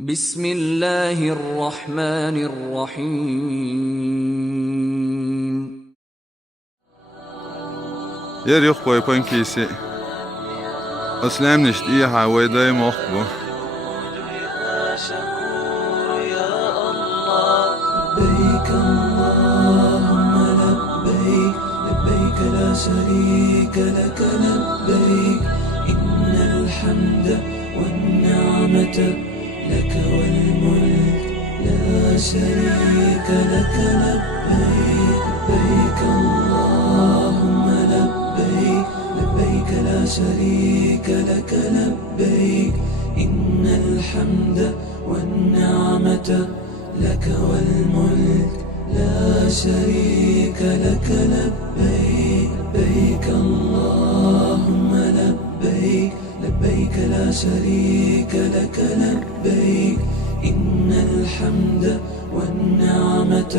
بسم الله الرحمن الرحيم. Yer yok koypan kisi. Aslam nicht iyi ha wayday moqbu. لبيك اللهم لبيك لبيك لا شريك لك لبيك إن الحمد والنعمة لك والملك لا شريك لك لبيك لبيك اللهم لبيك لبيك لا شريك لك لبيك إن الحمد والنعمة لك والملك لا شريك لك لبيك لبيك اللهم لبيك لبيك لا شريك لك لبيك إن الحمد والنعمة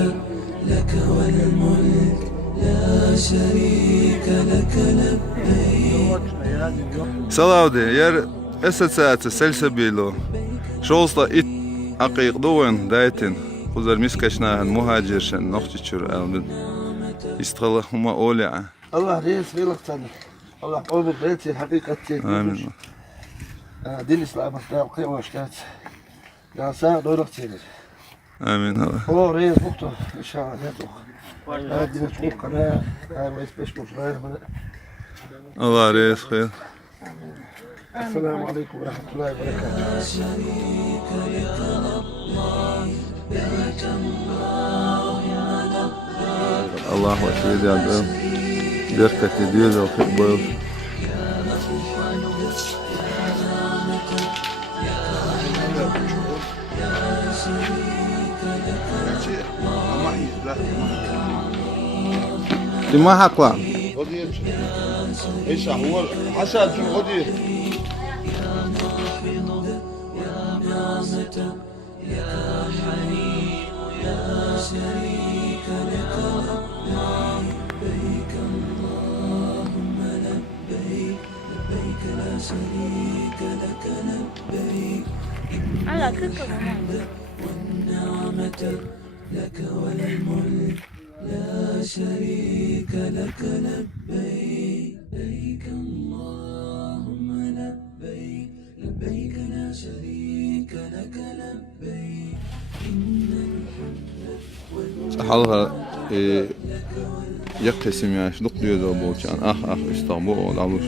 لك والملك لا شريك لك لبيك. Salavdi yer esatsa selsabilo. Şolsta it aqiq doan daytin. Khuzar miskashnahan muhajirşan noqtichur almin. Istqala huma olia. الله ريس غيرك تاني الله قلب بيتي حقيقة Amin. دين الإسلام أختار قيمة واشتات يا ساعة دورك تاني Amin Allah. هو ريس بكتو إن شاء الله نتوخ هذه مشغول قناة هاي ريس بيش مصغير Allah reis khair. السلام عليكم ورحمة الله وبركاته. Allah vakil yaldım. Berkat ediyoruz o futbol. ما حقا غدير ايش هو حسب شو غدير على كيف والنعمة لك والملك لا شريك لك لبيك لبيك اللهم لبيك لبيك لا شريك لك لبيك إن الحمد حالها يقسم يعني شدق diyor da bu can ah İstanbul almış.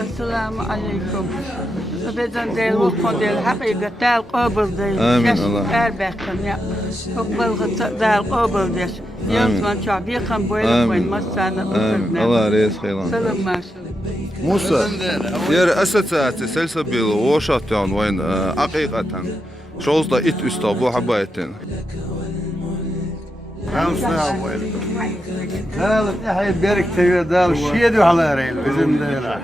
السلام عليكم. بدن ديل وقفون ديل حقيقة دال قابل ديل. آمين الله. دال بحكم يا. قبل دال قابل ديش. يوم من شعبي كان بوين بوين مسانا. Amin. Allah reis khayran. سلام ماشي. Musa yer esatsa selsabilo oşatyan vayn aqiqatan. Şolsta it usta bu habayetin. دال يحيى بيرك تيجي دال شيدو على ريل بزم ديلا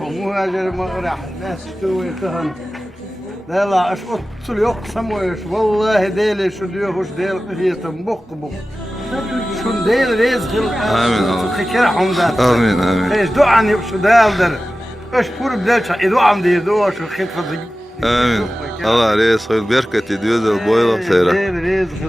ومهاجر ما راح ناس توي كهن دال اش قتل يقسم ويش والله ديل شو ديوش ديل قهية بق شو ديل رزق آمين الله. خير حمدات Amin amin. ايش دعاني شو دال در ايش بور بدالش يدو عم دي دو شو خيط فضي Amin. Allah reis khayr berkat ediyor da boyla sayra. ديل رزق